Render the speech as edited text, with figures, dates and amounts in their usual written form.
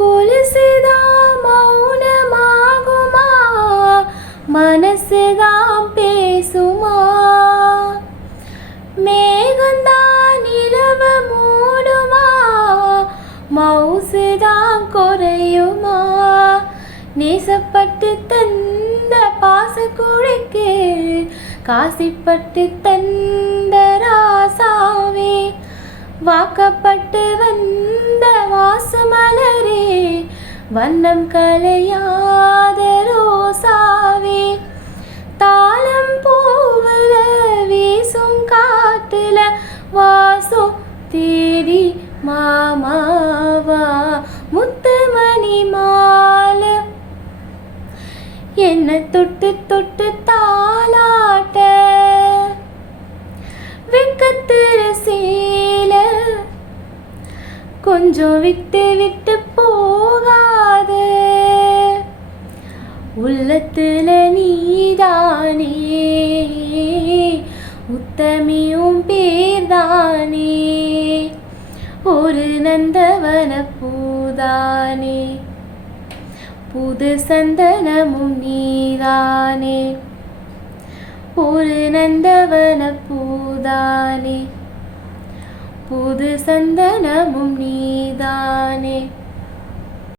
கொலுசுதான் மௌனமாகுமா, மனசுதான் பேசுமா? மேகந்தான் நிலவ மூடுமா, மவுசுதான் குறையுமா? நேசப்பட்டு தந்த பாசக்குழைக்கு காசிப்பட்டு தந்த ராசாவே, வாக்கப்பட்டு வந்த வாசமலரே, வண்ணம் கலையாத ரோசாவே, தாளம் பூவுல வீசும் காட்டுல வாசம் தேடி மாமாவா, முத்துமணி மாலை என்ன தொட்டு தொட்டு தாலாட்ட, வெக்கத்திர சேல கொஞ்சம் விட்டு விட்டு போகாத, உள்ளத்துல நீதானே உத்தமியும் பேர்தானே, ஒரு நந்தவன பூதானே, புது சந்தனமும் நீதானே, ஒரு நந்தவன பூதானே, புது சந்தனமும் நீதானே.